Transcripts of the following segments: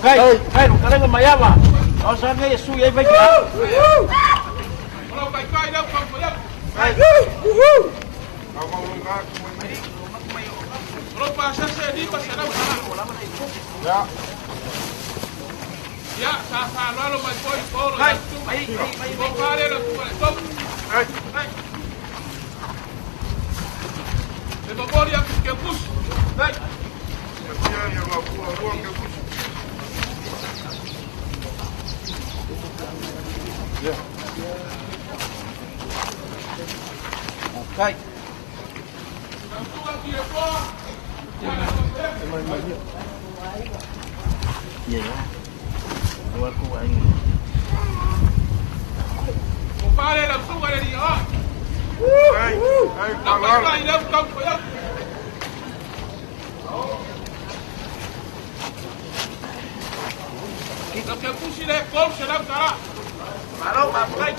Kai, no karanga mayama. O sa nga yesu ye vai ka. Olo kai kai da ka ko ya. Kai. Olo pa sa se di pa sa na. Ya. Ya, sa sa lo mai koi ko lo. Kai. Ai. Ko pare lo ko. Kai. Kai. Le memoria que pus. Kai. Ya la pua que pus. Yeah. Okay. Yeah. Luar ku anh. Compadre, la suba de día. Hey, hey, pagar. Lo que pusiste con se la cara. Malo, papai.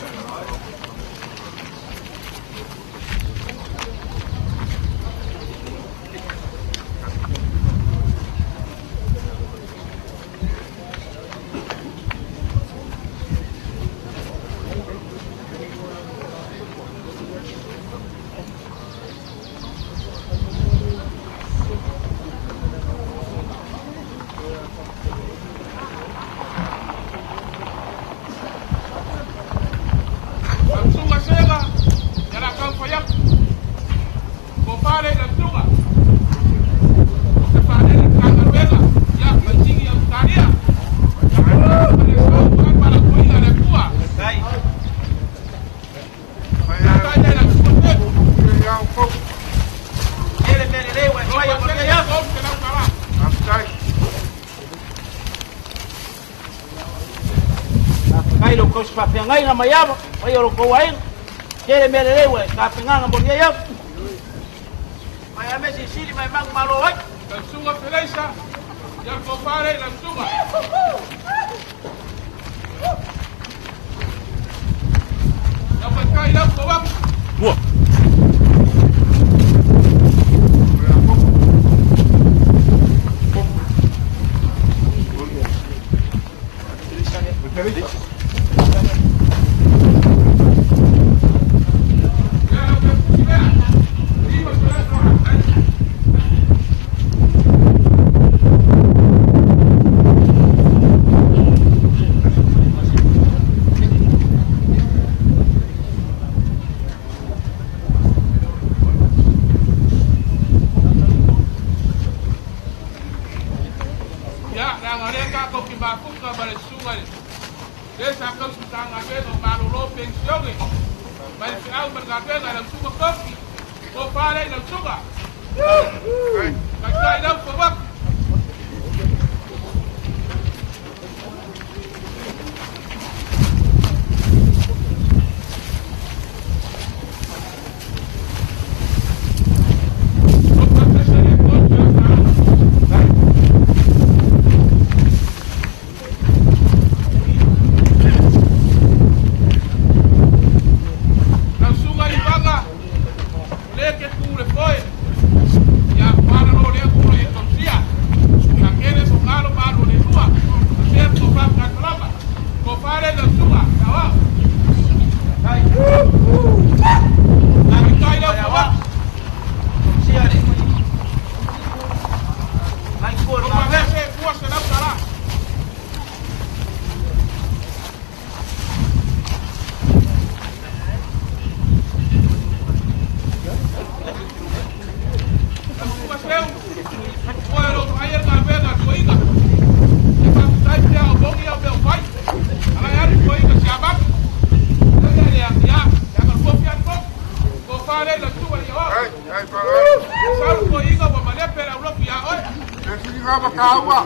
Ngai na mayama, mai oro ko wain. Kere melelewe, ka penganga bolia ya. Mai amesi sili mai mang malo wai. Sunga Felisa. Ya ko pare la sunga. Ya pa kai la ko wap. Wo. Macau,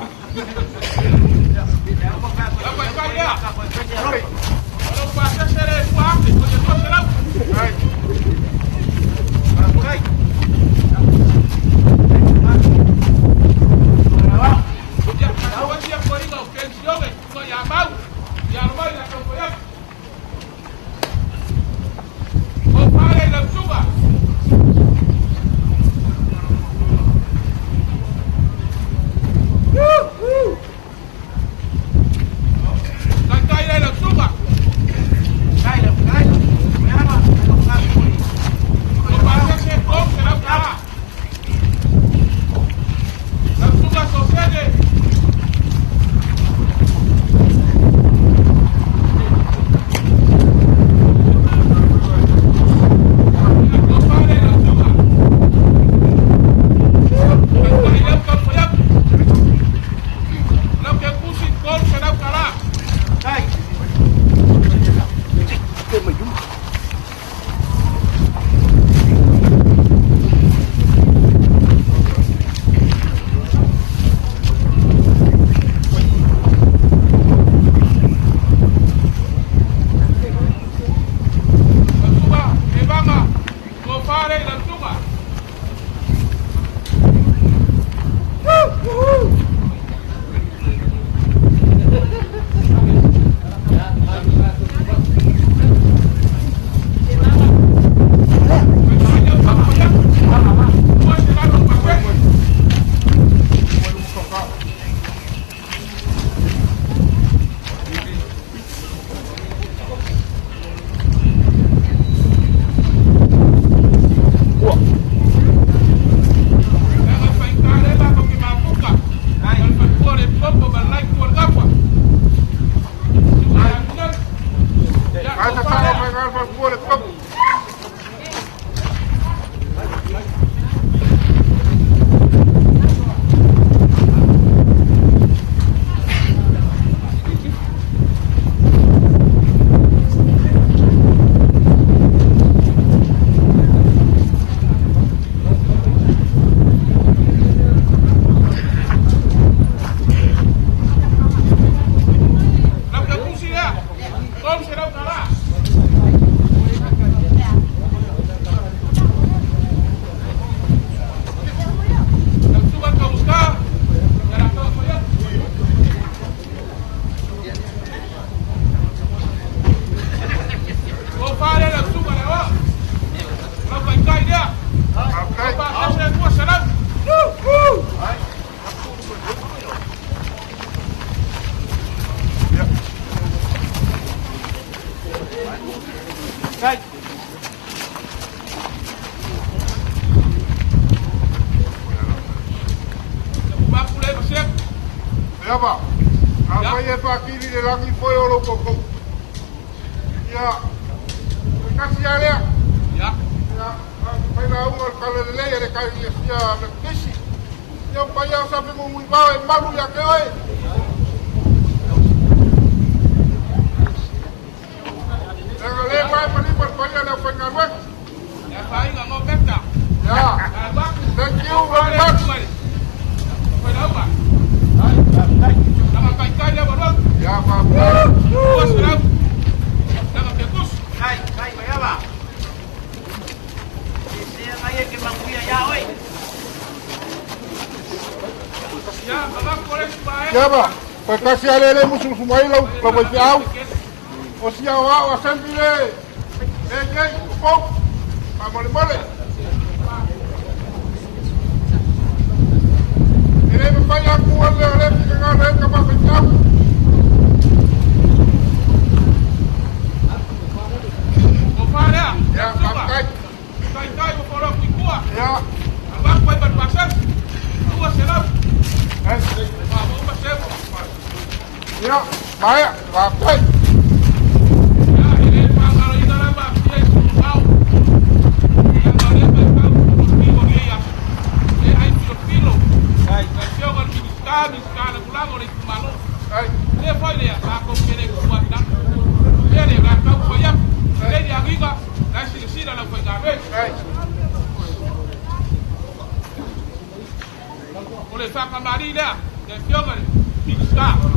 Apa? Apa yang pakai di lagi foi orang koko? Ya, kasih alia. Ya. Ya, pai na umar kalau lele ada kali ya mekisi. Yang payah sampai mengubah malu ya kewe. Jangan lepas pelipar payah nak pengaruh. Ya, paling nggak mau beta. Ya, thank you very much. Ya, Pak. Bos, berapa? Jangan ketus. Kai, bayaba. Saya kaya ke mangkuya ya, oi. Ya, abang boleh supaya. Ya, Pak. Perkasih alele musuh semua ilau bapak siau. O siau awak sendiri. Pok. Mole. Ini membayar kuat oleh dengan mereka bapak siau. Ya, pakai. Kai berkorok di kuah. Ya. Abang boleh berpasang. Dua senap. Mau pasang. Ya, baik. Pakai. Ya, ini kalau ini dalam bab dia tahu. Yang dia tahu kilo dia. Dia ai kilo. Kai, saya kan sekarang pulang oleh malu. Dia boleh ya, aku kena kuat dah. Dia dah tahu koyak. Dia dia giga. Nasi sini dalam koyak. Boleh tak kembali dah. Dia jangan. Miska.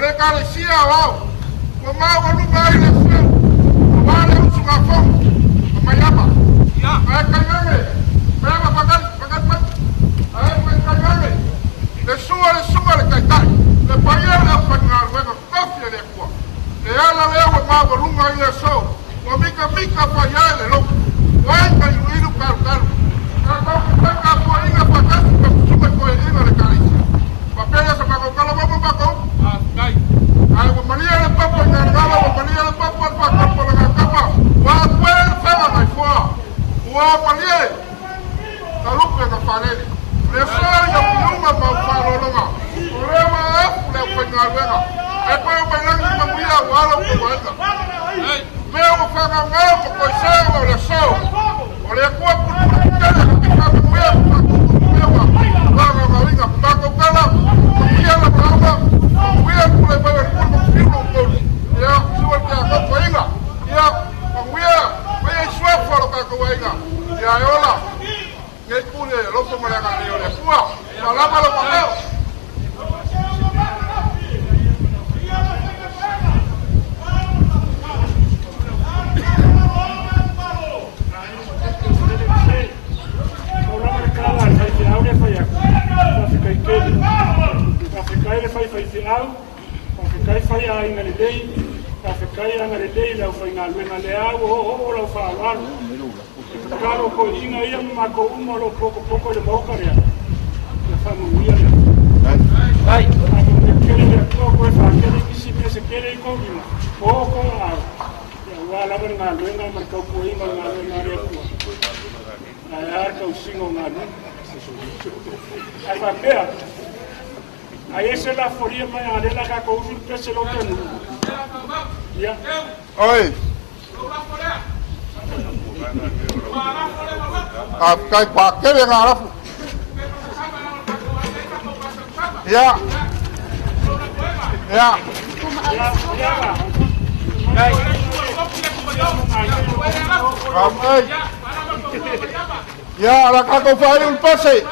le kalesia wao. Wa mau lu mai le fu. Wa le usu ka fo. Ma yapa. Ya. Ai kangale. Pega pagan. Ai kangale. Le sua le kai. Le paia la pangar wa kofia le kwa. Le ala le wa mau lu mai le so. Wa mika pa ya le lo. Wa ka ilu kal. Ka po inga pa ka suma ko inga le kalesia. Papel sa pako kala mo pako. Dai. Ai wa malia le papa na ngala wa malia le papa pako la kapa. Wa kwel fa na fo. Wa malia. Talupe ka paneli. Le fora ya nyuma pa fa lo nga. Ore ma le ko na wena. E ko ba nang ma muya wa lo ko wa. Ai. Me o fa na nga ko se o le so. O le ko ku ka ka muya pa ku me wa. La winga pa ko kala. Muya la brava. Muya ku le ba ku ku filo ko. Ya, suwa ka ko winga. Ya, muya, muya suwa fo ka ko winga. Ya yola. Ngai pune lo ko mala ka yo le fuwa. Mala mala ko leo. Fai ai ngale dei, ka fekai ngale dei la fai ngale ngale au o la fa lan. Karo ko inga ia ma ko umo lo poko le mokaria. La fa muia. Ai. Kele le ko fa kele kisi se kele ko bima. Poko a. Ya wala ben ngale ngale ko ko inga ngale ngale ko. Ai ar ko singo ngale. Ai va pea. Aí esse lá foria mais ali lá com o filho desse lá que ya. Oi. Ah, cai pa que le ngara. Ya. Ya. Ai. Ya, la ka ko fai un pase.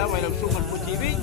lawa ila usunga kwa TV.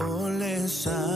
Ole sa